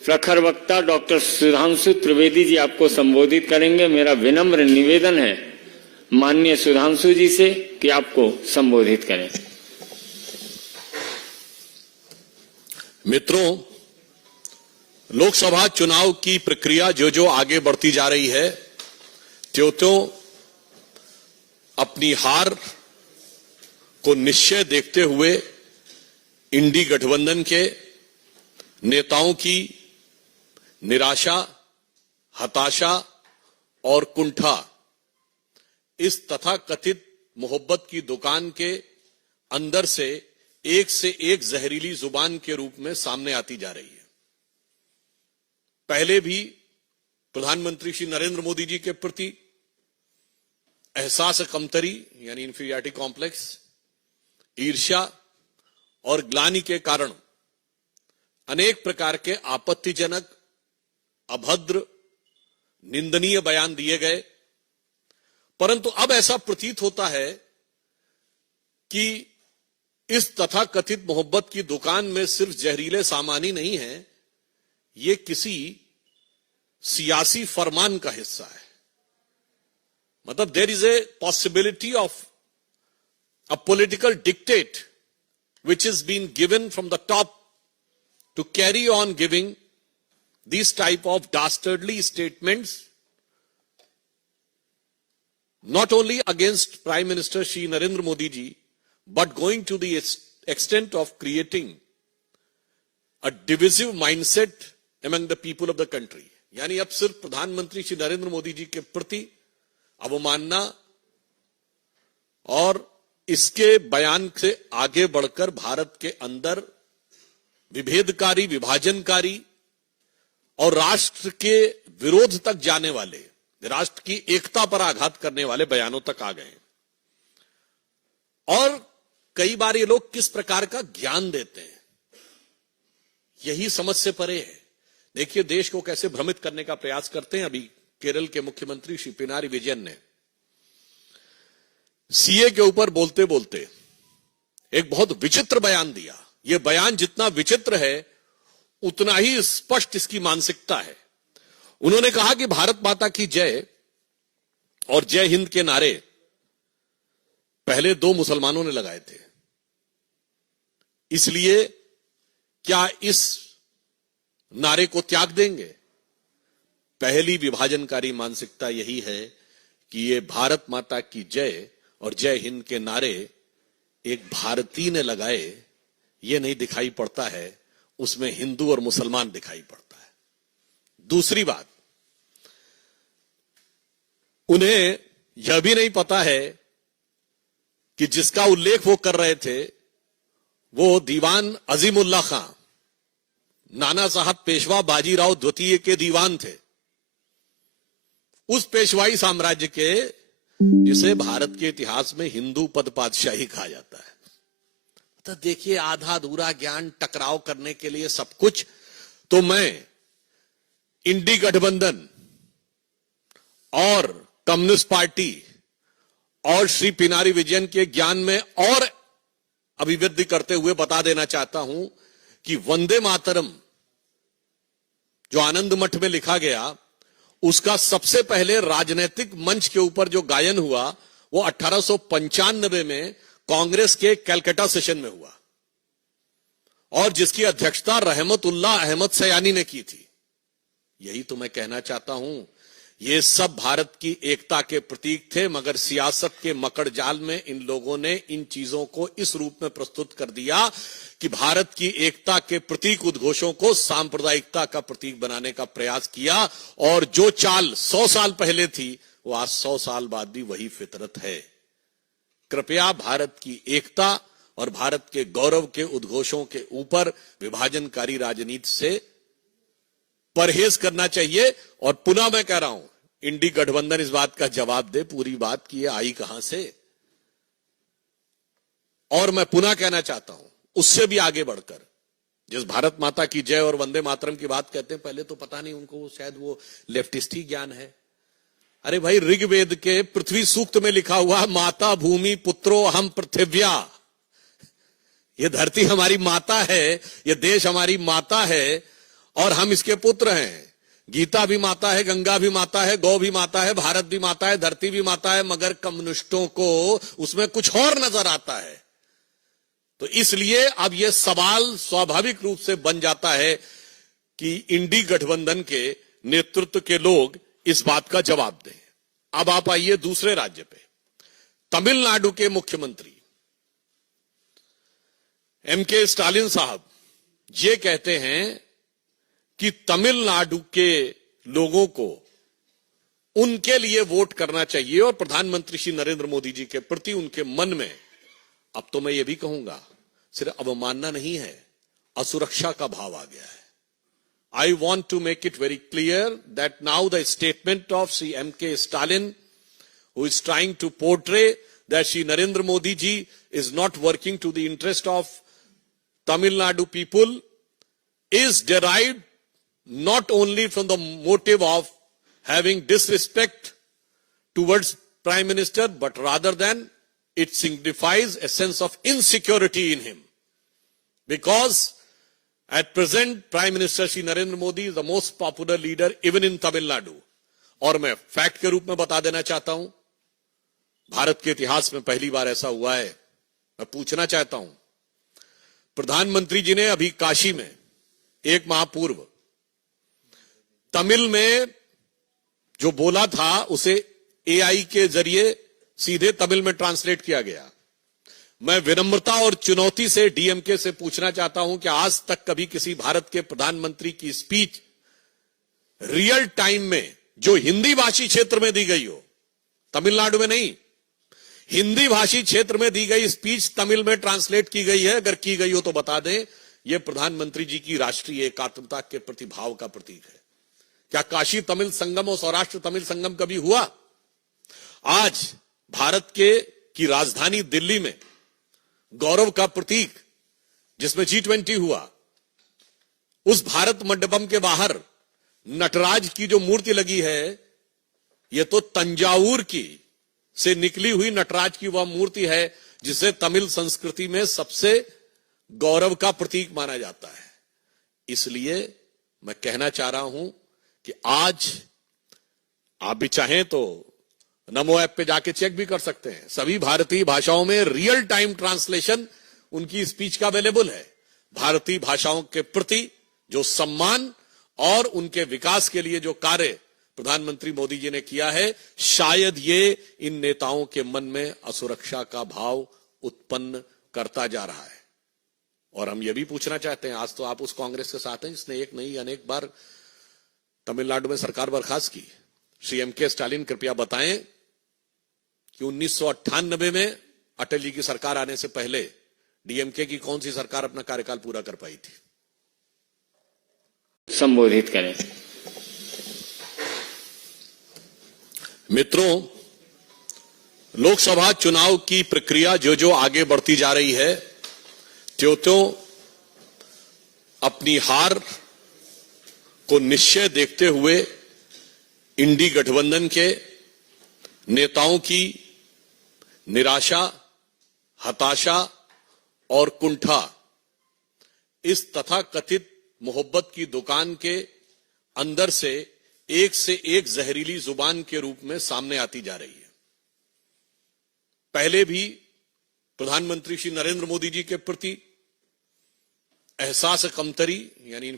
प्रखर वक्ता डॉक्टर सुधांशु त्रिवेदी जी आपको संबोधित करेंगे। मेरा विनम्र निवेदन है माननीय सुधांशु जी से कि आपको संबोधित करें। मित्रों, लोकसभा चुनाव की प्रक्रिया जो जो आगे बढ़ती जा रही है, त्यों-त्यों अपनी हार को निश्चय देखते हुए इंडी गठबंधन के नेताओं की निराशा, हताशा और कुंठा इस तथाकथित मोहब्बत की दुकान के अंदर से एक जहरीली जुबान के रूप में सामने आती जा रही है। पहले भी प्रधानमंत्री श्री नरेंद्र मोदी जी के प्रति एहसास कमतरी यानी इंफीरियरिटी कॉम्प्लेक्स, ईर्ष्या और ग्लानि के कारण अनेक प्रकार के आपत्तिजनक, अभद्र, निंदनीय बयान दिए गए। परंतु अब ऐसा प्रतीत होता है कि इस तथाकथित मोहब्बत की दुकान में सिर्फ जहरीले सामान ही नहीं है, ये किसी सियासी फरमान का हिस्सा है। मतलब there is a possibility of a political dictate which is being given from the top to carry on giving these type of dastardly statements, not only against Prime Minister Shri Narendra Modi ji, but going to the extent of creating a divisive mindset among the people of the country. यानी अब सिर्फ प्रधानमंत्री श्री नरेंद्र मोदी जी के प्रति अवमानना और इसके बयान से आगे बढ़कर भारत के अंदर विभेदकारी, विभाजनकारी और राष्ट्र के विरोध तक जाने वाले, राष्ट्र की एकता पर आघात करने वाले बयानों तक आ गए। और कई बार ये लोग किस प्रकार का ज्ञान देते हैं, यही समझ से परे है। देखिए देश को कैसे भ्रमित करने का प्रयास करते हैं। अभी केरल के मुख्यमंत्री श्री पिनारी विजयन ने सीए के ऊपर बोलते बोलते एक बहुत विचित्र बयान दिया। यह बयान जितना विचित्र है उतना ही स्पष्ट इसकी मानसिकता है। उन्होंने कहा कि भारत माता की जय और जय हिंद के नारे पहले 2 मुसलमानों ने लगाए थे, इसलिए क्या इस नारे को त्याग देंगे? पहली विभाजनकारी मानसिकता यही है कि ये भारत माता की जय और जय हिंद के नारे एक भारतीय ने लगाए, ये नहीं दिखाई पड़ता है, उसमें हिंदू और मुसलमान दिखाई पड़ता है। दूसरी बात, उन्हें यह भी नहीं पता है कि जिसका उल्लेख वो कर रहे थे वो दीवान अजीमुल्लाह खां, नाना साहब पेशवा बाजीराव द्वितीय के दीवान थे, उस पेशवाई साम्राज्य के जिसे भारत के इतिहास में हिंदू पद पातशाही कहा जाता है। तो देखिए आधा अधूरा ज्ञान, टकराव करने के लिए सब कुछ। तो मैं इंडी गठबंधन और कम्युनिस्ट पार्टी और श्री पिनारी विजयन के ज्ञान में और अभिवृद्धि करते हुए बता देना चाहता हूं कि वंदे मातरम जो आनंद मठ में लिखा गया, उसका सबसे पहले राजनीतिक मंच के ऊपर जो गायन हुआ वो 1895 में कांग्रेस के कलकत्ता सेशन में हुआ और जिसकी अध्यक्षता रहमतुल्लाह अहमद सयानी ने की थी। यही तो मैं कहना चाहता हूं, ये सब भारत की एकता के प्रतीक थे, मगर सियासत के मकड़ जाल में इन लोगों ने इन चीजों को इस रूप में प्रस्तुत कर दिया कि भारत की एकता के प्रतीक उद्घोषों को सांप्रदायिकता का प्रतीक बनाने का प्रयास किया। और जो चाल 100 साल पहले थी वो आज 100 साल बाद भी वही फितरत है। कृपया भारत की एकता और भारत के गौरव के उद्घोषों के ऊपर विभाजनकारी राजनीति से परहेज करना चाहिए। और पुनः मैं कह रहा हूं, इंडी गठबंधन इस बात का जवाब दे पूरी बात की ये आई कहां से। और मैं पुनः कहना चाहता हूं, उससे भी आगे बढ़कर जिस भारत माता की जय और वंदे मातरम की बात कहते हैं, पहले तो पता नहीं उनको शायद वो लेफ्टिस्ट ही ज्ञान है। अरे भाई, ऋग्वेद के पृथ्वी सूक्त में लिखा हुआ माता भूमि पुत्रो अहम पृथिव्या, ये धरती हमारी माता है, ये देश हमारी माता है और हम इसके पुत्र हैं। गीता भी माता है, गंगा भी माता है, गौ भी माता है, भारत भी माता है, धरती भी माता है, मगर कम्युनिस्टों को उसमें कुछ और नजर आता है। तो इसलिए अब यह सवाल स्वाभाविक रूप से बन जाता है कि इंडी गठबंधन के नेतृत्व के लोग इस बात का जवाब दें। अब आप आइए दूसरे राज्य पे। तमिलनाडु के मुख्यमंत्री एमके स्टालिन साहब ये कहते हैं कि तमिलनाडु के लोगों को उनके लिए वोट करना चाहिए और प्रधानमंत्री श्री नरेंद्र मोदी जी के प्रति उनके मन में, अब तो मैं ये भी कहूंगा, सिर्फ अवमानना नहीं है, असुरक्षा का भाव आ गया है। I want to make it very clear that now the statement of Sri M.K. Stalin, who is trying to portray that Sri Narendra Modi ji is not working to the interest of Tamil Nadu people, is derived not only from the motive of having disrespect towards Prime Minister, but rather than it signifies a sense of insecurity in him. Because at present, Prime Minister Shri Narendra Modi is the most popular leader even in Tamil Nadu. और मैं fact के रूप में बता देना चाहता हूं, भारत के इतिहास में पहली बार ऐसा हुआ है। मैं पूछना चाहता हूं, प्रधानमंत्री जी ने अभी काशी में एक माह पूर्व तमिल में जो बोला था उसे एआई के जरिए सीधे तमिल में ट्रांसलेट किया गया। मैं विनम्रता और चुनौती से डीएमके से पूछना चाहता हूं कि आज तक कभी किसी भारत के प्रधानमंत्री की स्पीच रियल टाइम में जो हिंदी भाषी क्षेत्र में दी गई हो, तमिलनाडु में नहीं, हिंदी भाषी क्षेत्र में दी गई स्पीच तमिल में ट्रांसलेट की गई है? अगर की गई हो तो बता दें। यह प्रधानमंत्री जी की राष्ट्रीय एकात्मता के प्रति भाव का प्रतीक है। क्या काशी तमिल संगम और सौराष्ट्र तमिल संगम कभी हुआ? आज भारत के की राजधानी दिल्ली में गौरव का प्रतीक जिसमें G20 हुआ, उस भारत मंडपम के बाहर नटराज की जो मूर्ति लगी है, यह तो तंजावुर की से निकली हुई नटराज की वह मूर्ति है जिसे तमिल संस्कृति में सबसे गौरव का प्रतीक माना जाता है। इसलिए मैं कहना चाह रहा हूं कि आज आप भी चाहें तो नमो ऐप पे जाके चेक भी कर सकते हैं, सभी भारतीय भाषाओं में रियल टाइम ट्रांसलेशन उनकी स्पीच का अवेलेबल है। भारतीय भाषाओं के प्रति जो सम्मान और उनके विकास के लिए जो कार्य प्रधानमंत्री मोदी जी ने किया है, शायद ये इन नेताओं के मन में असुरक्षा का भाव उत्पन्न करता जा रहा है। और हम ये भी पूछना चाहते हैं, आज तो आप उस कांग्रेस के साथ हैं जिसने एक नहीं अनेक बार तमिलनाडु में सरकार बर्खास्त की। श्री एमके स्टालिन कृपया बताएं कि 1998 में अटल जी की सरकार आने से पहले डीएमके की कौन सी सरकार अपना कार्यकाल पूरा कर पाई थी? संबोधित करें। मित्रों, लोकसभा चुनाव की प्रक्रिया जो जो आगे बढ़ती जा रही है, त्यों अपनी हार को निश्चय देखते हुए इंडी गठबंधन के नेताओं की निराशा, हताशा और कुंठा इस तथाकथित मोहब्बत की दुकान के अंदर से एक जहरीली जुबान के रूप में सामने आती जा रही है। पहले भी प्रधानमंत्री श्री नरेंद्र मोदी जी के प्रति एहसास कमतरी यानी